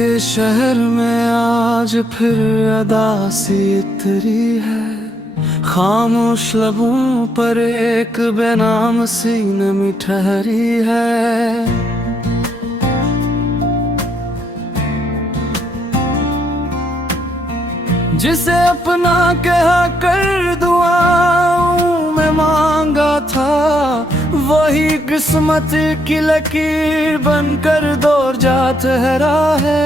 के शहर में आज फिर अदासी इतरी है। खामोश लबों पर एक बेनाम सी नमी ठहरी है। जिसे अपना कहा कर दुआओं में मांगा था, वही किस्मत की लकीर बनकर दूर जा ठहरा है।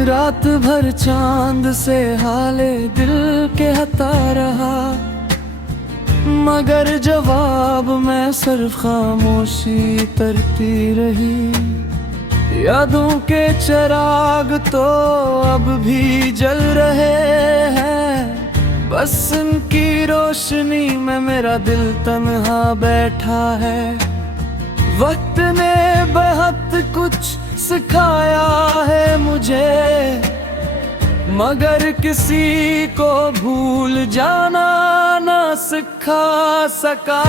रात भर चांद से हाले दिल के हता रहा, मगर जवाब में सिर्फ खामोशी तरती रही। यादों के चिराग तो अब भी जल रहे हैं, बस उनकी रोशनी में मेरा दिल तन्हा बैठा है। वक्त ने बहुत कुछ सिखाया है मुझे, मगर किसी को भूल जाना ना सिखा सका।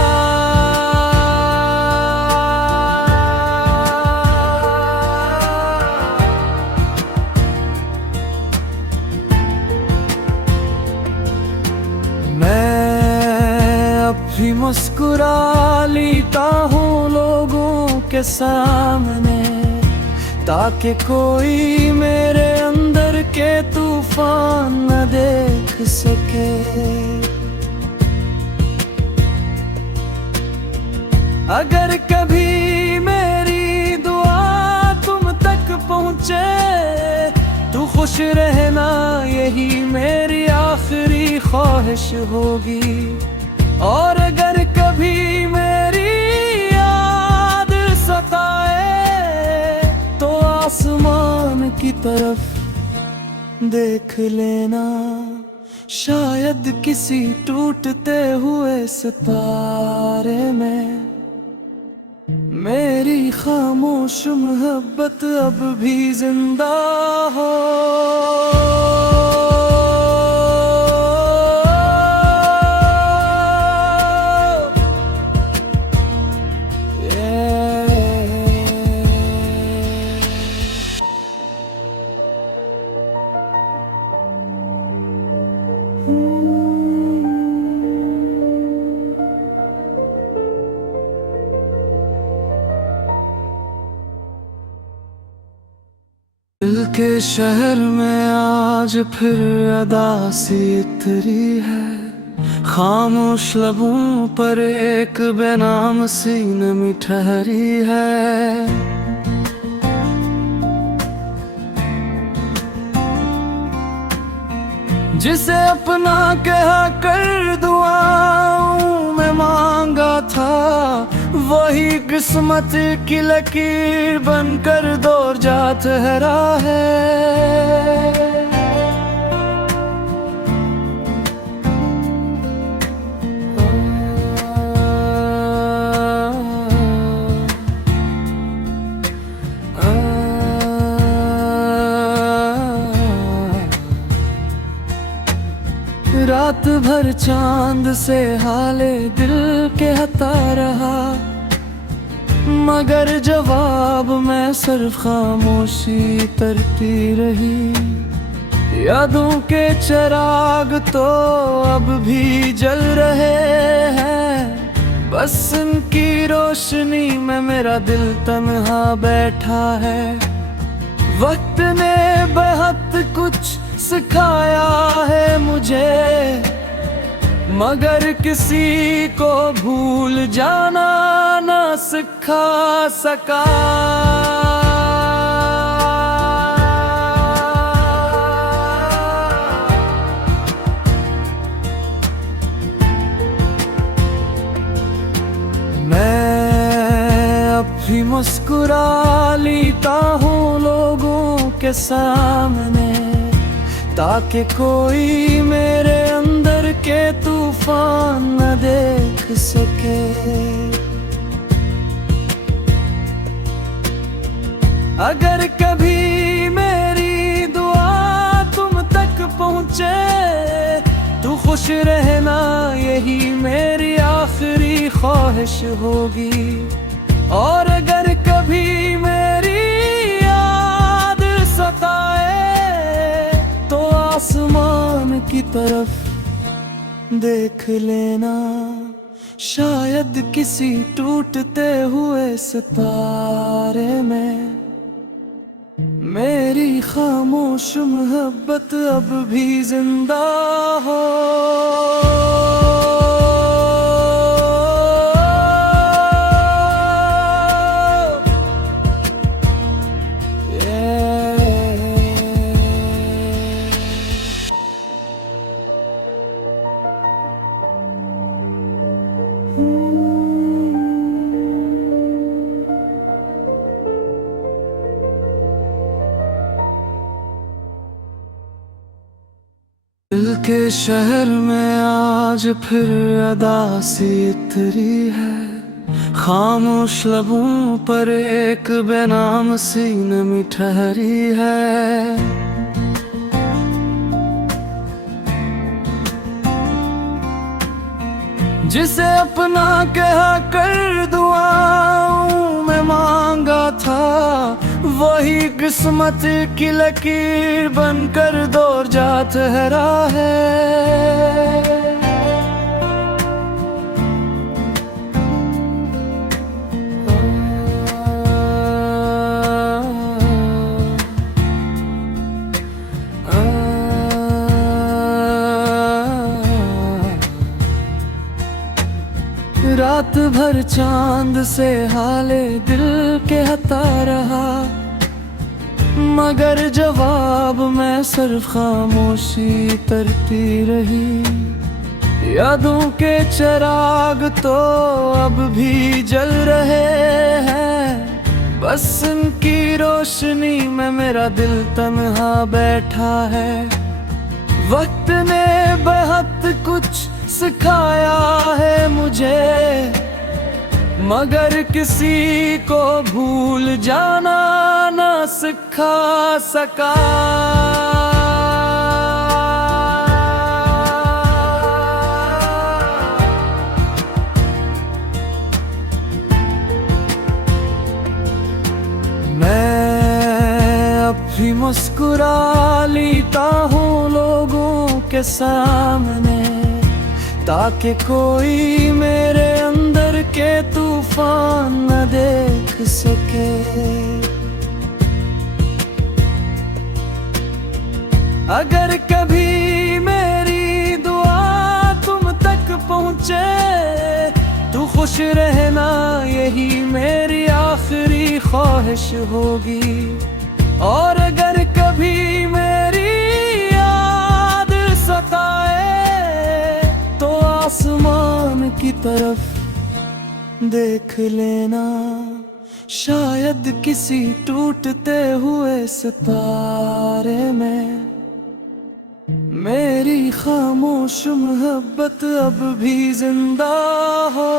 मैं अब भी मुस्कुरा लेता हूँ लोगों के सामने, ताकि कोई मेरे अंदर के तूफान न देख सके। अगर कभी मेरी दुआ तुम तक पहुँचे तो खुश रहना, यही मेरी आखिरी ख्वाहिश होगी। और अगर कभी मेरी याद सताए तो आसमान की तरफ देख लेना, शायद किसी टूटते हुए सितारे में मेरी खामोश मोहब्बत अब भी जिंदा हो। दिल के शहर में आज फिर अदासी इतरी है। खामोश लबों पर एक बेनाम सी नमी ठहरी है। जिसे अपना कहा कर दुआओं में मांगा था, वही किस्मत की लकीर बनकर दूर जा ठहरा है। रात भर चांद से हाले दिल के हता रहा, मगर जवाब में सिर्फ खामोशी तरती रही। यादों के चिराग तो अब भी जल रहे हैं, बस उनकी रोशनी में मेरा दिल तन्हा बैठा है। वक्त ने बहुत कुछ सिखाया है मुझे, मगर किसी को भूल जाना ना सिखा सका। मैं अब भी मुस्कुरा लेता हूँ लोगों के सामने, ताकि कोई मेरे अंदर के तूफान न देख सके। अगर कभी मेरी दुआ तुम तक पहुँचे तू खुश रहना, यही मेरी आखिरी ख्वाहिश होगी। और अगर कभी मेरी याद सताए तो आसमान की तरफ देख लेना, शायद किसी टूटते हुए सितारे में मेरी खामोश मोहब्बत अब भी जिंदा हो। दिल के शहर में आज फिर अदा सी उतरी है, खामोश लबों पर एक बेनाम सी नमी ठहरी है। जिसे अपना कहा कर दुआओं में मांगा था, वही किस्मत की लकीर बनकर दूर जा ठहरा है। रात भर चांद से हाले दिल के हता रहा, मगर जवाब में सिर्फ खामोशी तरती रही। यादों के चिराग तो अब भी जल रहे हैं, बस उनकी रोशनी में मेरा दिल तन्हा बैठा है। वक्त ने बहुत कुछ सिखाया है मुझे, मगर किसी को भूल जाना ना सिखा सका। मैं अब भी मुस्कुरा लेता हूँ लोगों के सामने, ताकि कोई मेरे अंदर के तूफान न देख सके। अगर कभी मेरी दुआ तुम तक पहुँचे तू खुश रहना, यही मेरी आखिरी ख्वाहिश होगी। और अगर कभी मेरी याद सताए तो आसमान की तरफ देख लेना, शायद किसी टूटते हुए सितारे में मेरी खामोश मोहब्बत अब भी जिंदा हो।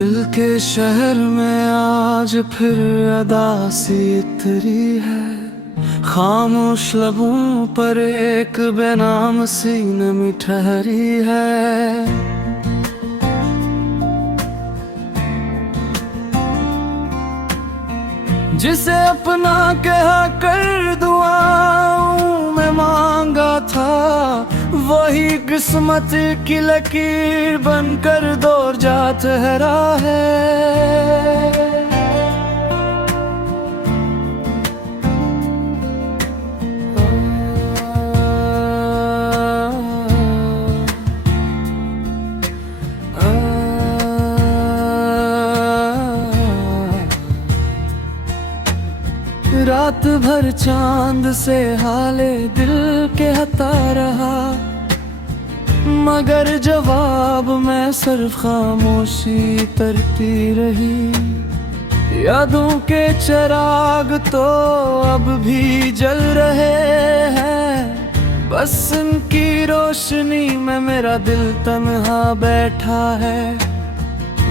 दिल के शहर में आज फिर अदा सी उतरी है, खामोश लबों पर एक बेनाम सी नमी ठहरी है। जिसे अपना कहा कर दुआओं में मांगा था, वही किस्मत की लकीर बनकर दूर जा ठहरा है। रात भर चांद से हाले दिल के हता रहा, मगर जवाब में सिर्फ खामोशी तरती रही। यादों के चिराग तो अब भी जल रहे हैं, बस उनकी रोशनी में मेरा दिल तन्हा बैठा है।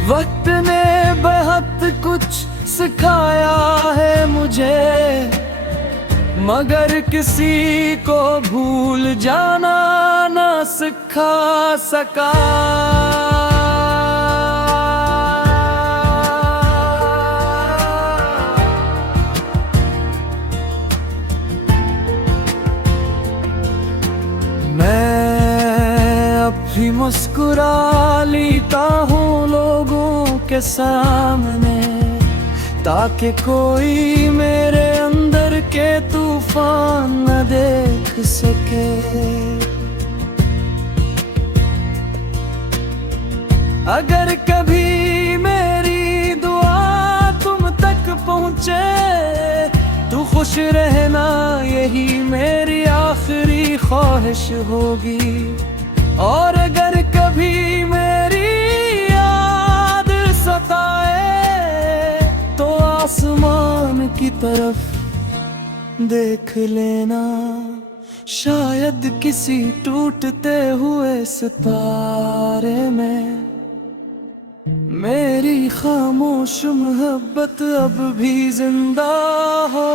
वक्त ने बेहद कुछ सिखाया है मुझे, मगर किसी को भूल जाना ना सिखा सका। मैं अब भी मुस्कुरा लेता हूँ लोगों के सामने, ताकि कोई मेरे अंदर के तूफान न देख सके। अगर कभी मेरी दुआ तुम तक पहुँचे तो खुश रहना, यही मेरी आखिरी ख्वाहिश होगी। और अगर कभी मेरी याद सताए तो आसमान की तरफ देख लेना, शायद किसी टूटते हुए सितारे में मेरी खामोश मोहब्बत अब भी जिंदा हो।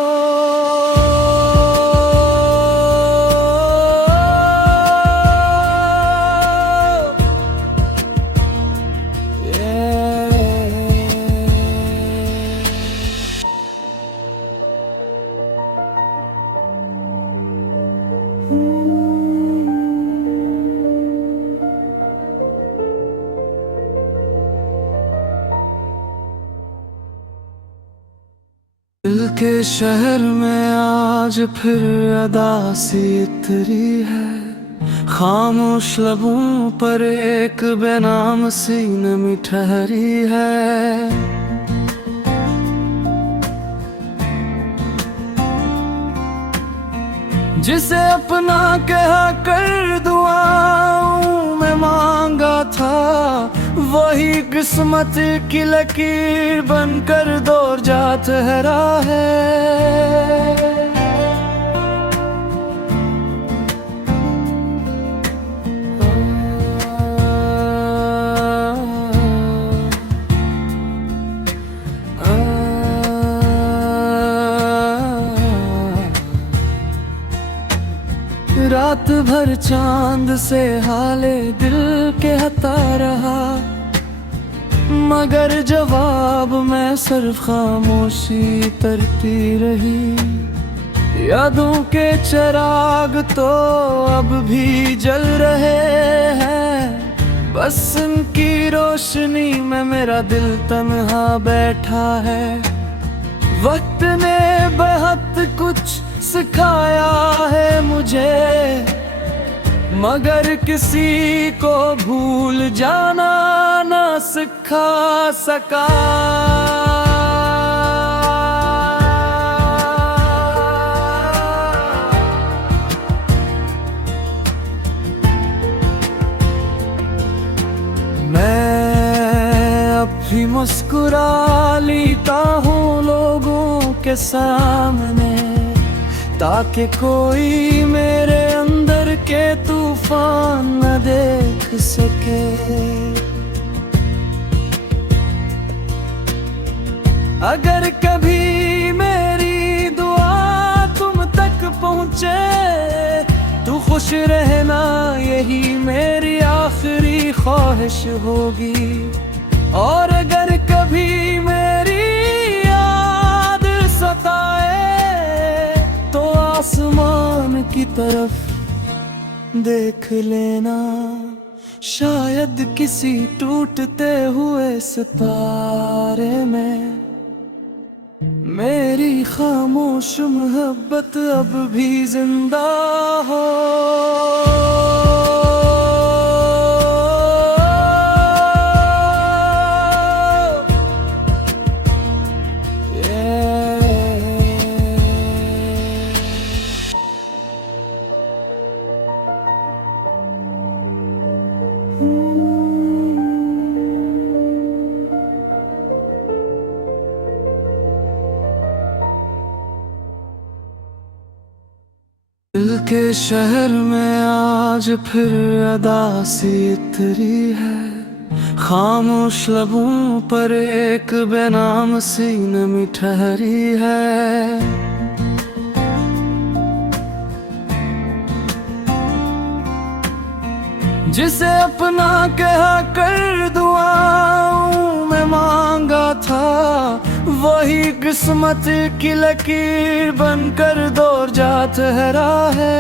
दिल के शहर में आज फिर अदा सी उतरी है, खामोश लबों पर एक बेनाम सी नमी ठहरी है। जिसे अपना कहा कर दुआओं में मांगा था, वही किस्मत की लकीर बनकर दौर जा ठहरा है। रात भर चांद से हाले दिल के हता रहा, मगर जवाब में सिर्फ खामोशी तरती रही। यादों के चिराग तो अब भी जल रहे हैं, बस उनकी रोशनी में मेरा दिल तन्हा बैठा है। वक्त ने बेहद कुछ सिखाया है मुझे, मगर किसी को भूल जाना ना सिखा सका। मैं अब भी मुस्कुरा लेता हूँ लोगों के सामने, ताकि कोई मेरे अंदर के तूफान न देख सके। अगर कभी मेरी दुआ तुम तक पहुँचे तो खुश रहना, यही मेरी आखिरी ख्वाहिश होगी। और अगर कभी मेरी याद सताए तो आसमान की तरफ देख लेना, शायद किसी टूटते हुए सितारे में मेरी खामोश मोहब्बत अब भी जिंदा हो। दिल के शहर में आज फिर अदासी उतरी है, खामोश लबों पर एक बेनाम सी नमी ठहरी है। जिसे अपना कहा कर दुआओं में मांगा था, वही किस्मत की लकीर बनकर दूर जा ठहरा है।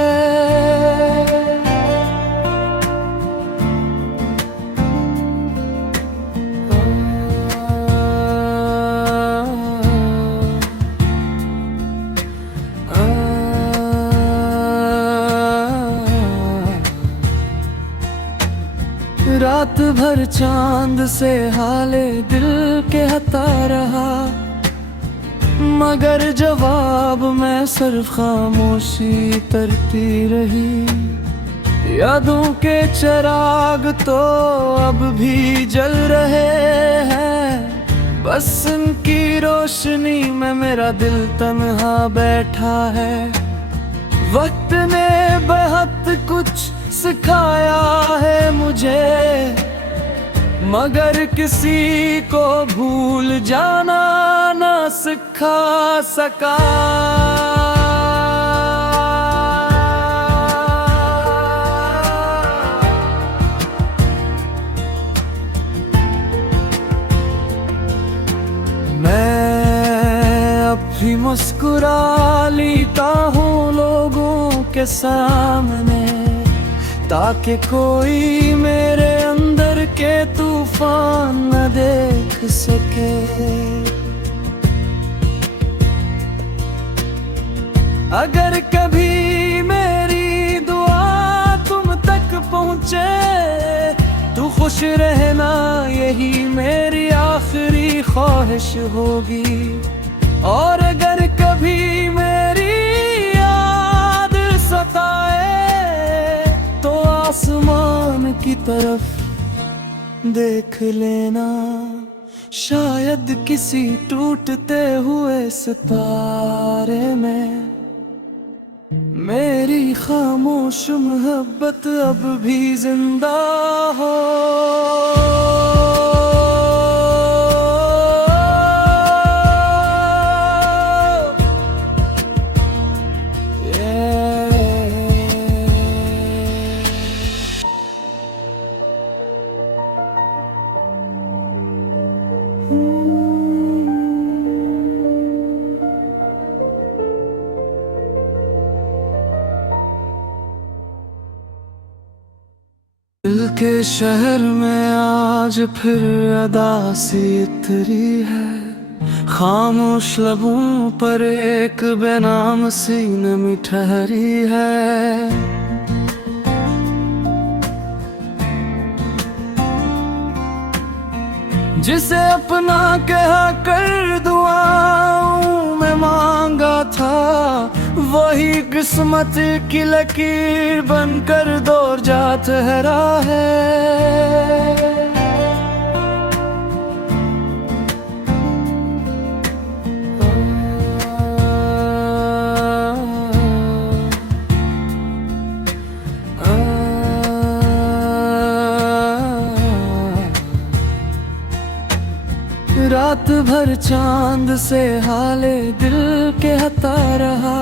रात भर चांद से हाले दिल के हता रहा, मगर जवाब में सिर्फ खामोशी तरती रही। यादों के चिराग तो अब भी जल रहे हैं, बस उनकी रोशनी में मेरा दिल तन्हा बैठा है। वक्त ने बेहद कुछ सिखाया है मुझे, मगर किसी को भूल जाना ना सिखा सका। मैं अब भी मुस्कुरा लेता हूँ लोगों के सामने, ताकि कोई मेरे अंदर के तूफान न देख सके। अगर कभी मेरी दुआ तुम तक पहुँचे तो खुश रहना, यही मेरी आखिरी ख्वाहिश होगी। और अगर कभी मेरी याद सताए तो आसमान की तरफ देख लेना, शायद किसी टूटते हुए सितारे में मेरी खामोश मोहब्बत अब भी जिंदा हो। दिल के शहर में आज फिर अदासी उतरी है, खामोश लबों पर एक बेनाम सी नमी ठहरी है। जिसे अपना कहा कर दुआओं में मांगा था, वही किस्मत की लकीर बनकर दूर जा ठहरा है। रात भर चांद से हाले दिल के हता रहा,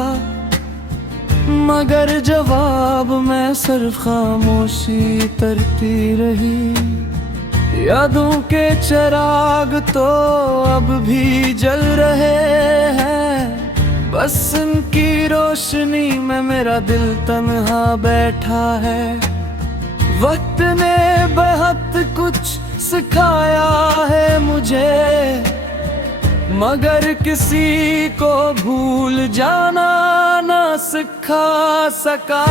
मगर जवाब में सिर्फ खामोशी तरती रही। यादों के चिराग तो अब भी जल रहे हैं, बस उनकी रोशनी में मेरा दिल तन्हा बैठा है। वक्त ने बेहद कुछ सिखाया है मुझे, मगर किसी को भूल जाना ना सिखा सका।